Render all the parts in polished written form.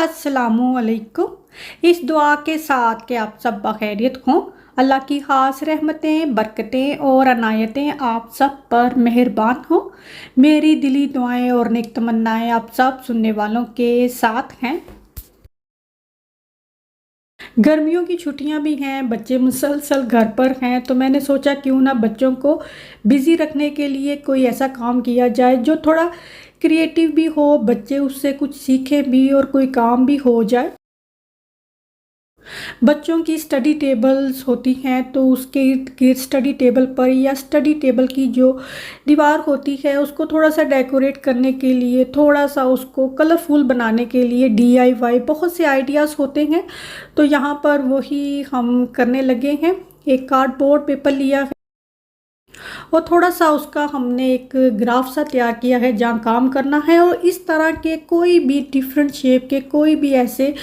अस्सलामुअलैकुम। इस दुआ के साथ कि आप सब बखैरियत हों। अल्लाह की ख़ास रहमतें, बरकतें और अनायतें आप सब पर मेहरबान हों। मेरी दिली दुआएं और नेक तमन्नाएं आप सब सुनने वालों के साथ हैं। गर्मियों की छुट्टियां भी हैं, बच्चे मुसलसल घर पर हैं, तो मैंने सोचा क्यों ना बच्चों को बिज़ी रखने के लिए कोई ऐसा काम किया जाए जो थोड़ा क्रिएटिव भी हो, बच्चे उससे कुछ सीखें भी और कोई काम भी हो जाए। बच्चों की स्टडी टेबल्स होती हैं, तो उसके इर्द गिर्द स्टडी टेबल पर या स्टडी टेबल की जो दीवार होती है उसको थोड़ा सा डेकोरेट करने के लिए, थोड़ा सा उसको कलरफुल बनाने के लिए डीआईवाई बहुत से आइडियाज़ होते हैं। तो यहाँ पर वही हम करने लगे हैं। एक कार्डबोर्ड पेपर लिया है और थोड़ा सा उसका हमने एक ग्राफ सा तैयार किया है जहाँ काम करना है, और इस तरह के कोई भी डिफरेंट शेप के कोई भी ऐसे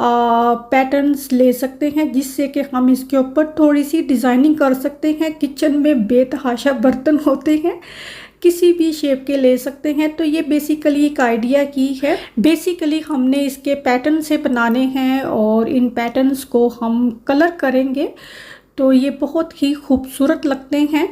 पैटर्न्स ले सकते हैं जिससे कि हम इसके ऊपर थोड़ी सी डिज़ाइनिंग कर सकते हैं। किचन में बेतहाशा बर्तन होते हैं, किसी भी शेप के ले सकते हैं। तो ये बेसिकली एक आइडिया की है। बेसिकली हमने इसके पैटर्न से बनाने हैं और इन पैटर्न्स को हम कलर करेंगे, तो ये बहुत ही खूबसूरत लगते हैं।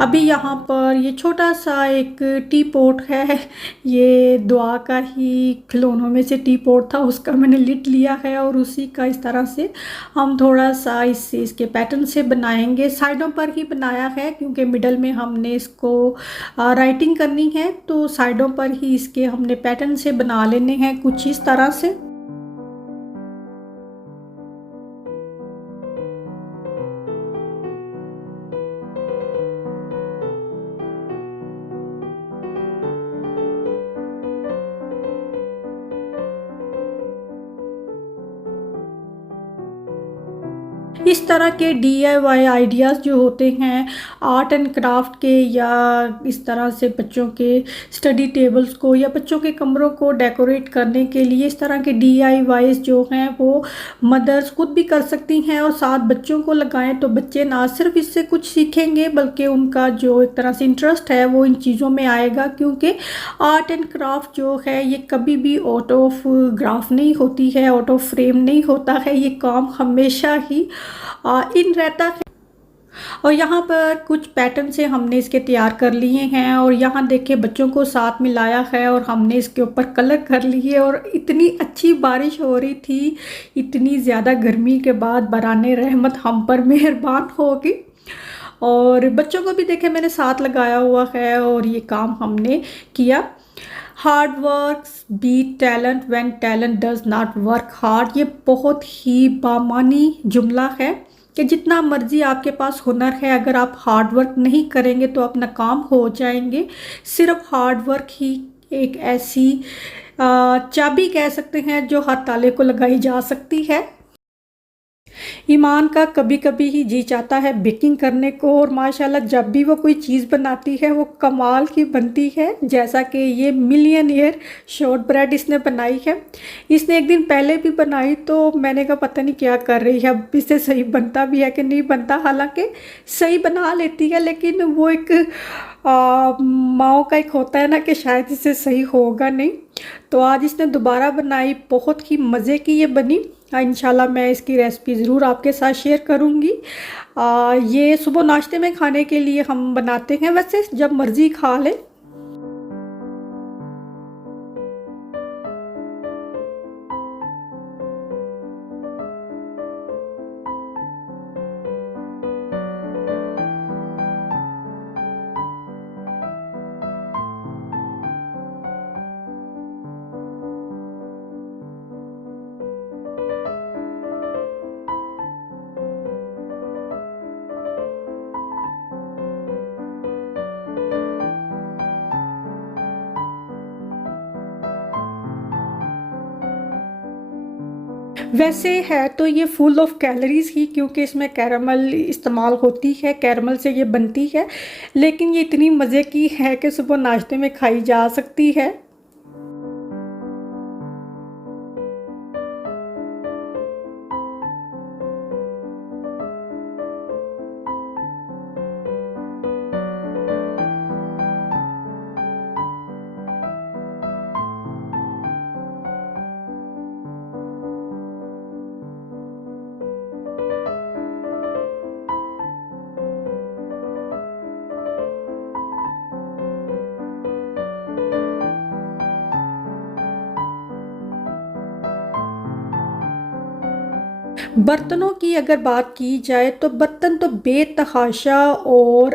अभी यहाँ पर ये छोटा सा एक टी पॉट है, ये दुआ का ही खिलौनों में से टी पॉट था, उसका मैंने लिड लिया है और उसी का इस तरह से हम थोड़ा सा इसके पैटर्न से बनाएंगे। साइडों पर ही बनाया है क्योंकि मिडल में हमने इसको राइटिंग करनी है, तो साइडों पर ही इसके हमने पैटर्न से बना लेने हैं कुछ इस तरह से। इस तरह के डीआईवाई आइडियाज़ जो होते हैं आर्ट एंड क्राफ्ट के, या इस तरह से बच्चों के स्टडी टेबल्स को या बच्चों के कमरों को डेकोरेट करने के लिए, इस तरह के डीआईवाईज जो हैं वो मदर्स खुद भी कर सकती हैं और साथ बच्चों को लगाएं, तो बच्चे ना सिर्फ इससे कुछ सीखेंगे बल्कि उनका जो एक तरह से इंटरेस्ट है वो इन चीज़ों में आएगा। क्योंकि आर्ट एंड क्राफ्ट जो है ये कभी भी आउट ऑफ ग्राफ नहीं होती है, आउट ऑफ फ्रेम नहीं होता है, ये काम हमेशा ही इन रहता है। और यहाँ पर कुछ पैटर्न से हमने इसके तैयार कर लिए हैं और यहाँ देखिए बच्चों को साथ मिलाया है और हमने इसके ऊपर कलर कर लिए। और इतनी अच्छी बारिश हो रही थी, इतनी ज़्यादा गर्मी के बाद बराने रहमत हम पर मेहरबान होगी। और बच्चों को भी देखे मैंने साथ लगाया हुआ है और ये काम हमने किया। Hard work beat talent when talent does not work hard, ये बहुत ही बामानी जुमला है कि जितना मर्जी आपके पास हुनर है, अगर आप हार्ड वर्क नहीं करेंगे तो अपना काम हो जाएंगे। सिर्फ हार्ड वर्क ही एक ऐसी चाबी कह सकते हैं जो हर ताले को लगाई जा सकती है। ईमान का कभी कभी ही जी चाहता है बेकिंग करने को, और माशाल्लाह जब भी वो कोई चीज़ बनाती है वो कमाल की बनती है। जैसा कि ये मिलियनेयर शॉर्ट ब्रेड इसने बनाई है, इसने एक दिन पहले भी बनाई, तो मैंने कहा पता नहीं क्या कर रही है, अब इससे सही बनता भी है कि नहीं बनता। हालांकि सही बना लेती है, लेकिन वो एक माओ का एक होता है ना कि शायद इससे सही होगा नहीं। तो आज इसने दोबारा बनाई, बहुत ही मज़े की ये बनी। इंशाल्लाह मैं इसकी रेसिपी ज़रूर आपके साथ शेयर करूँगी। ये सुबह नाश्ते में खाने के लिए हम बनाते हैं, वैसे जब मर्ज़ी खा लें। वैसे है तो ये फुल ऑफ कैलोरीज ही, क्योंकि इसमें कैरामल इस्तेमाल होती है, कैरामल से ये बनती है, लेकिन ये इतनी मज़े की है कि सुबह नाश्ते में खाई जा सकती है। बर्तनों की अगर बात की जाए तो बर्तन तो बेतहाशा और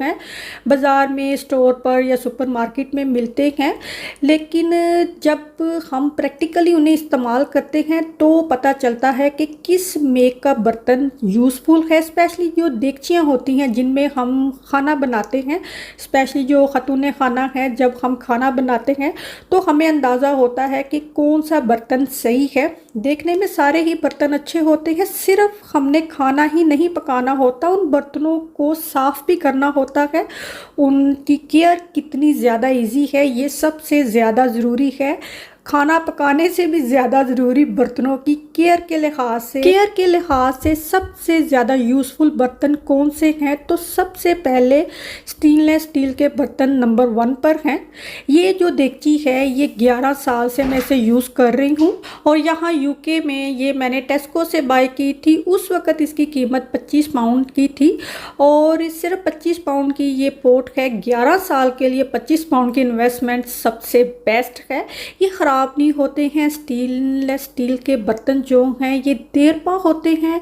हैं बाज़ार में, स्टोर पर या सुपरमार्केट में मिलते हैं, लेकिन जब हम प्रैक्टिकली उन्हें इस्तेमाल करते हैं तो पता चलता है कि किस मेक का बर्तन यूज़फुल है। स्पेशली जो देगचियाँ होती हैं जिनमें हम खाना बनाते हैं, स्पेशली जो ख़ातून खाना है, जब हम खाना बनाते हैं तो हमें अंदाज़ा होता है कि कौन सा बर्तन सही है। देखने में सारे ही बर्तन अच्छे होते हैं, सिर्फ हमने खाना ही नहीं पकाना होता, उन बर्तनों को साफ़ भी करना होता है। उनकी केयर कितनी ज़्यादा इजी है ये सबसे ज़्यादा ज़रूरी है। खाना पकाने से भी ज़्यादा ज़रूरी बर्तनों की केयर के लिहाज से सबसे ज़्यादा यूज़फुल बर्तन कौन से हैं, तो सबसे पहले स्टेनलेस स्टील के बर्तन नंबर 1 पर हैं। ये जो देगची है ये 11 साल से मैं इसे यूज़ कर रही हूँ और यहाँ यूके में ये मैंने टेस्को से बाय की थी। उस वक़्त इसकी कीमत 25 पाउंड की थी और सिर्फ 25 पाउंड की ये पोट है। 11 साल के लिए 25 पाउंड की इन्वेस्टमेंट सबसे बेस्ट है। ये ख़राब नहीं होते हैं। स्टेनलेस स्टील के बर्तन जो हैं ये देरपा होते हैं।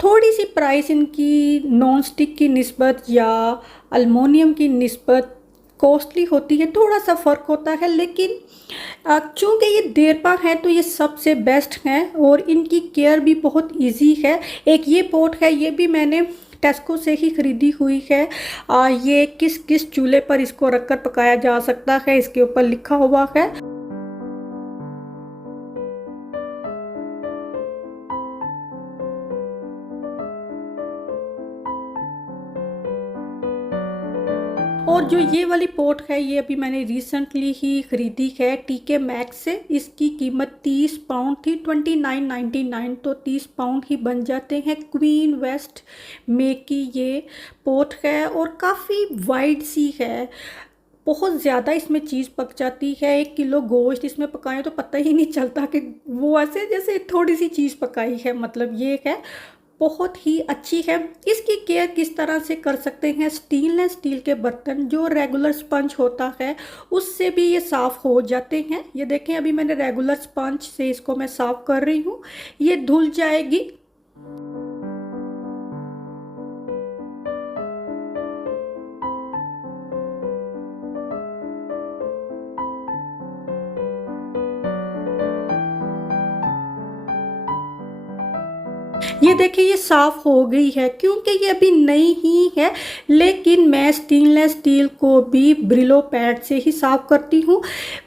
थोड़ी सी प्राइस इनकी नॉन स्टिक की निस्बत या अल्मोनियम की निस्बत कॉस्टली होती है, थोड़ा सा फ़र्क होता है, लेकिन चूँकि ये देरपा है तो ये सबसे बेस्ट हैं और इनकी केयर भी बहुत इजी है। एक ये पोट है, ये भी मैंने टेस्को से ही ख़रीदी हुई है। ये किस किस चूल्हे पर इसको रखकर पकाया जा सकता है इसके ऊपर लिखा हुआ है। और जो ये वाली पोट है ये अभी मैंने रिसेंटली ही ख़रीदी है टीके मैक्स से। इसकी कीमत 30 पाउंड थी, 29.99, तो 30 पाउंड ही बन जाते हैं। क्वीन वेस्ट मेक की ये पोट है और काफ़ी वाइड सी है, बहुत ज़्यादा इसमें चीज़ पक जाती है। 1 किलो गोश्त इसमें पकाएं तो पता ही नहीं चलता कि वो ऐसे जैसे थोड़ी सी चीज़ पकाई है, मतलब ये है, बहुत ही अच्छी है। इसकी केयर किस तरह से कर सकते हैं, स्टेनलेस स्टील के बर्तन जो रेगुलर स्पंज होता है उससे भी ये साफ़ हो जाते हैं। ये देखें अभी मैंने रेगुलर स्पंज से इसको मैं साफ़ कर रही हूँ, ये धुल जाएगी। ये देखिए ये साफ़ हो गई है क्योंकि ये अभी नई ही है, लेकिन मैं स्टेनलेस स्टील को भी ब्रिलो पैड से ही साफ़ करती हूँ।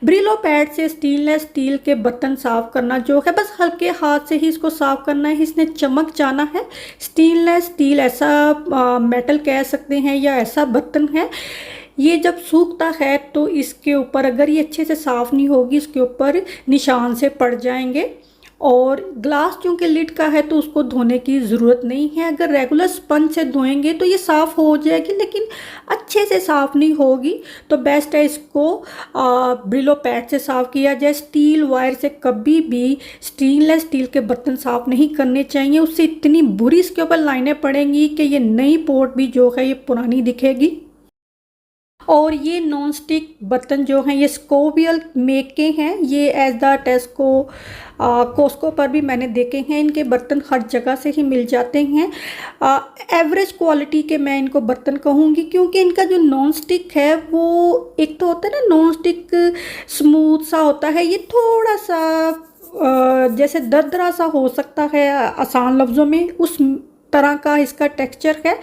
ब्रिलो पैड से स्टेनलेस स्टील के बर्तन साफ़ करना जो है बस हल्के हाथ से ही इसको साफ़ करना है, इसने चमक जाना है। स्टेनलेस स्टील ऐसा मेटल कह सकते हैं या ऐसा बर्तन है, ये जब सूखता है तो इसके ऊपर अगर ये अच्छे से साफ़ नहीं होगी इसके ऊपर निशान से पड़ जाएंगे। और ग्लास चूँकि लिड का है तो उसको धोने की ज़रूरत नहीं है। अगर रेगुलर स्पंज से धोएंगे तो ये साफ़ हो जाएगी, लेकिन अच्छे से साफ़ नहीं होगी, तो बेस्ट है इसको ब्रिलो पैड से साफ़ किया जाए। स्टील वायर से कभी भी स्टेनलेस स्टील के बर्तन साफ़ नहीं करने चाहिए, उससे इतनी बुरी इसके ऊपर लाइनें पड़ेंगी कि ये नई पोट भी जो है ये पुरानी दिखेगी। और ये नॉन स्टिक बर्तन जो हैं ये स्कोवियल मेक के हैं। ये एज द टेस्को कोस्को पर भी मैंने देखे हैं, इनके बर्तन हर जगह से ही मिल जाते हैं। एवरेज क्वालिटी के मैं इनको बर्तन कहूँगी, क्योंकि इनका जो नॉन स्टिक है वो एक तो होता है ना नॉन स्टिक स्मूथ सा होता है, ये थोड़ा सा जैसे दरदरा सा हो सकता है आसान लफ्ज़ों में, उस तरह का इसका टेक्सचर है।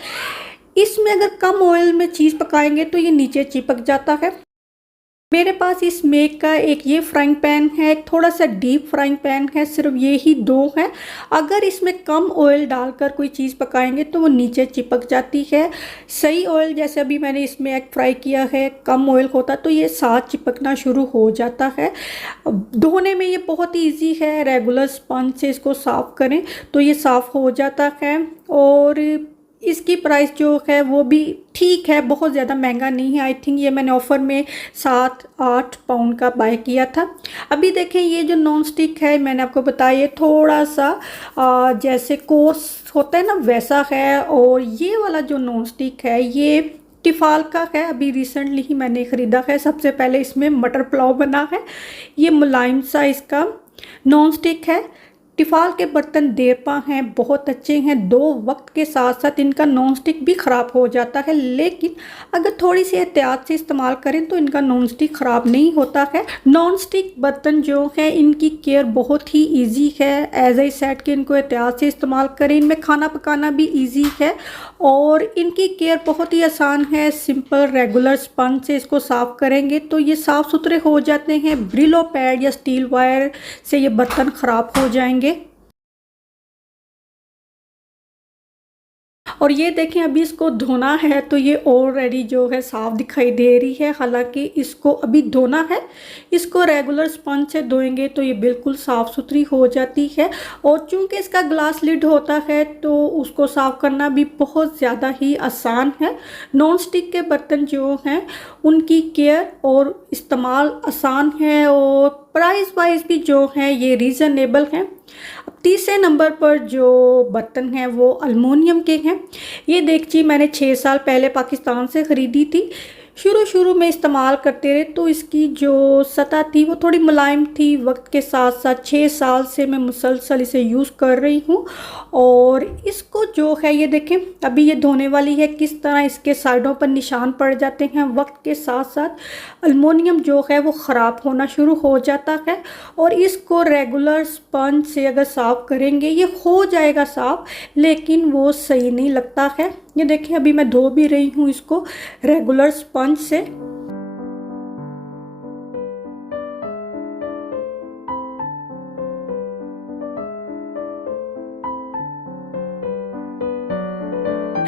इसमें अगर कम ऑयल में चीज़ पकाएंगे तो ये नीचे चिपक जाता है। मेरे पास इस मेक का एक ये फ्राइंग पैन है, थोड़ा सा डीप फ्राइंग पैन है, सिर्फ ये ही दो हैं। अगर इसमें कम ऑयल डालकर कोई चीज़ पकाएंगे तो वो नीचे चिपक जाती है। सही ऑयल, जैसे अभी मैंने इसमें एग फ्राई किया है, कम ऑयल होता तो ये साथ चिपकना शुरू हो जाता है। धोने में ये बहुत ईजी है, रेगुलर स्पंज से इसको साफ़ करें तो ये साफ़ हो जाता है। और इसकी प्राइस जो है वो भी ठीक है, बहुत ज़्यादा महंगा नहीं है। आई थिंक ये मैंने ऑफ़र में 7-8 पाउंड का बाय किया था। अभी देखें, ये जो नॉन स्टिक है मैंने आपको बताया, ये थोड़ा सा जैसे कोर्स होता है ना वैसा है। और ये वाला जो नॉन स्टिक है ये टिफ़ाल का है, अभी रिसेंटली ही मैंने ख़रीदा है। सबसे पहले इसमें मटर पुलाव बना है। ये मुलायम सा इसका नॉन स्टिक है। टिफ़ाल के बर्तन देरपा हैं, बहुत अच्छे हैं। 2 वक्त के साथ साथ इनका नॉन स्टिक भी ख़राब हो जाता है, लेकिन अगर थोड़ी सी एहतियात से इस्तेमाल करें तो इनका नॉन स्टिक ख़राब नहीं होता है। नॉन स्टिक बर्तन जो हैं इनकी केयर बहुत ही इजी है। एज आई सेड कि इनको एहतियात से इस्तेमाल करें, इनमें खाना पकाना भी इजी है और इनकी केयर बहुत ही आसान है। सिंपल रेगुलर स्पंज से इसको साफ़ करेंगे तो ये साफ़ सुथरे हो जाते हैं। ब्रिलो पैड या स्टील वायर से ये बर्तन ख़राब हो जाएंगे। और ये देखें, अभी इसको धोना है तो ये ऑलरेडी जो है साफ़ दिखाई दे रही है। हालांकि इसको अभी धोना है, इसको रेगुलर स्पंज से धोएंगे तो ये बिल्कुल साफ़ सुथरी हो जाती है। और चूंकि इसका ग्लास लिड होता है तो उसको साफ़ करना भी बहुत ज़्यादा ही आसान है। नॉन स्टिक के बर्तन जो हैं उनकी केयर और इस्तेमाल आसान है और प्राइस वाइज भी जो है ये रीज़नेबल हैं। अब तीसरे नंबर पर जो बर्तन हैं वो अल्मुनियम के हैं। ये देगची मैंने 6 साल पहले पाकिस्तान से ख़रीदी थी। शुरू में इस्तेमाल करते रहे तो इसकी जो सतह थी वो थोड़ी मुलायम थी। वक्त के साथ साथ 6 साल से मैं मुसलसल इसे यूज़ कर रही हूँ। और इसको जो है ये देखें, अभी ये धोने वाली है, किस तरह इसके साइडों पर निशान पड़ जाते हैं। वक्त के साथ साथ अल्मुनियम जो है वो ख़राब होना शुरू हो जाता है। और इसको रेगुलर स्पंज से अगर साफ़ करेंगे ये हो जाएगा साफ़, लेकिन वो सही नहीं लगता है। ये देखें, अभी मैं धो भी रही हूँ इसको रेगुलर स्पंज से।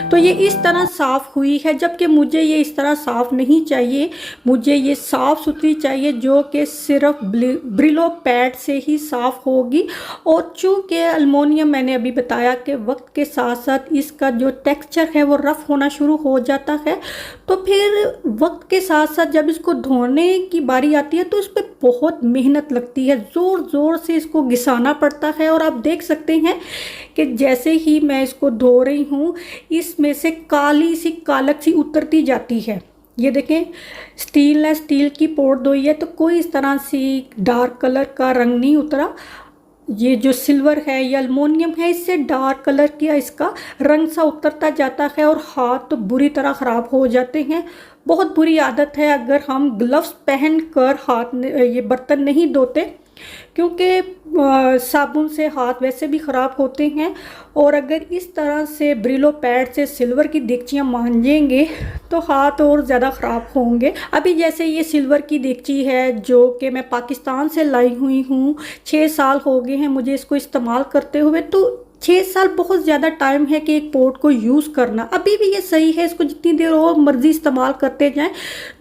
तो ये इस तरह साफ़ हुई है, जबकि मुझे ये इस तरह साफ़ नहीं चाहिए। मुझे ये साफ़ सुथरी चाहिए जो कि सिर्फ ब्रिलो पैड से ही साफ़ होगी। और चूँकि अल्मुनियम मैंने अभी बताया कि वक्त के साथ साथ इसका जो टेक्सचर है वो रफ़ होना शुरू हो जाता है, तो फिर वक्त के साथ साथ जब इसको धोने की बारी आती है तो इस पर बहुत मेहनत लगती है, ज़ोर से इसको घिसाना पड़ता है। और आप देख सकते हैं कि जैसे ही मैं इसको धो रही हूँ इसमें से काली सी कालक सी उतरती जाती है। ये देखें, स्टील की पोर्ट धोई है तो कोई इस तरह सी डार्क कलर का रंग नहीं उतरा। ये जो सिल्वर है या अल्मुनियम है इससे डार्क कलर किया इसका रंग सा उतरता जाता है और हाथ तो बुरी तरह ख़राब हो जाते हैं। बहुत बुरी आदत है अगर हम ग्लव्स पहन कर हाथ ये बर्तन नहीं धोते, क्योंकि साबुन से हाथ वैसे भी ख़राब होते हैं। और अगर इस तरह से ब्रिलो पैड से सिल्वर की देगचियाँ मांजेंगे तो हाथ और ज़्यादा ख़राब होंगे। अभी जैसे ये सिल्वर की देगची है जो कि मैं पाकिस्तान से लाई हुई हूँ, 6 साल हो गए हैं मुझे इसको इस्तेमाल करते हुए। तो 6 साल बहुत ज़्यादा टाइम है कि एक पोर्ट को यूज़ करना। अभी भी ये सही है, इसको जितनी देर और मर्ज़ी इस्तेमाल करते जाएं।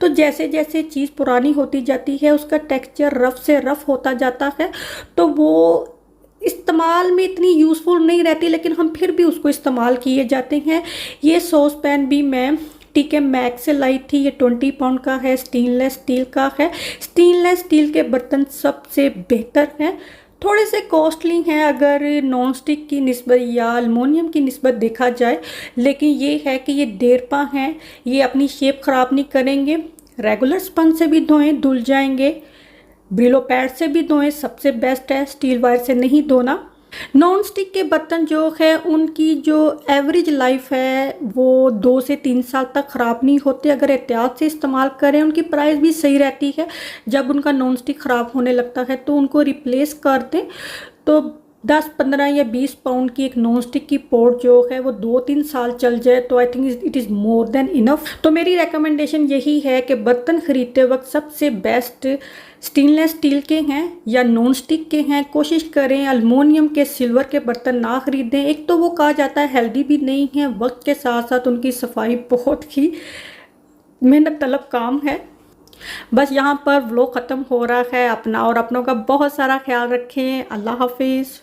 तो जैसे जैसे चीज़ पुरानी होती जाती है उसका टेक्सचर रफ़ से रफ़ होता जाता है, तो वो इस्तेमाल में इतनी यूज़फुल नहीं रहती, लेकिन हम फिर भी उसको इस्तेमाल किए जाते हैं। ये सॉस पैन भी मैं TK मैक्स से लाई थी। ये 20 पाउंड का है, स्टेनलेस स्टील का है। स्टेनलेस स्टील के बर्तन सबसे बेहतर हैं। थोड़े से कॉस्टली हैं अगर नॉन स्टिक की निस्बत या अल्मुनियम की निस्बत देखा जाए, लेकिन ये है कि ये देरपा हैं, ये अपनी शेप ख़राब नहीं करेंगे। रेगुलर स्पंज से भी धोएं, धुल जाएंगे। ब्रिलो पैड से भी धोएं, सबसे बेस्ट है, स्टील वायर से नहीं धोना। नॉन स्टिक के बर्तन जो है उनकी जो एवरेज लाइफ है वो 2 से 3 साल तक ख़राब नहीं होते अगर एहतियात से इस्तेमाल करें। उनकी प्राइस भी सही रहती है। जब उनका नॉन स्टिक ख़राब होने लगता है तो उनको रिप्लेस कर दें। तो 10-15 या 20 पाउंड की एक नॉन स्टिक की पॉट जो है वो 2-3 साल चल जाए तो I think it is more than enough. तो मेरी रिकमेंडेशन यही है कि बर्तन ख़रीदते वक्त सबसे बेस्ट स्टेनलेस स्टील के हैं या नॉन स्टिक के हैं। कोशिश करें अल्मोनियम के, सिल्वर के बर्तन ना ख़रीदें। एक तो वो कहा जाता है हेल्दी भी नहीं है, वक्त के साथ साथ उनकी सफाई बहुत ही मेहनत तलब काम है। बस यहाँ पर व्लॉग ख़त्म हो रहा है। अपना और अपनों का बहुत सारा ख्याल रखें। अल्लाह हाफिज़।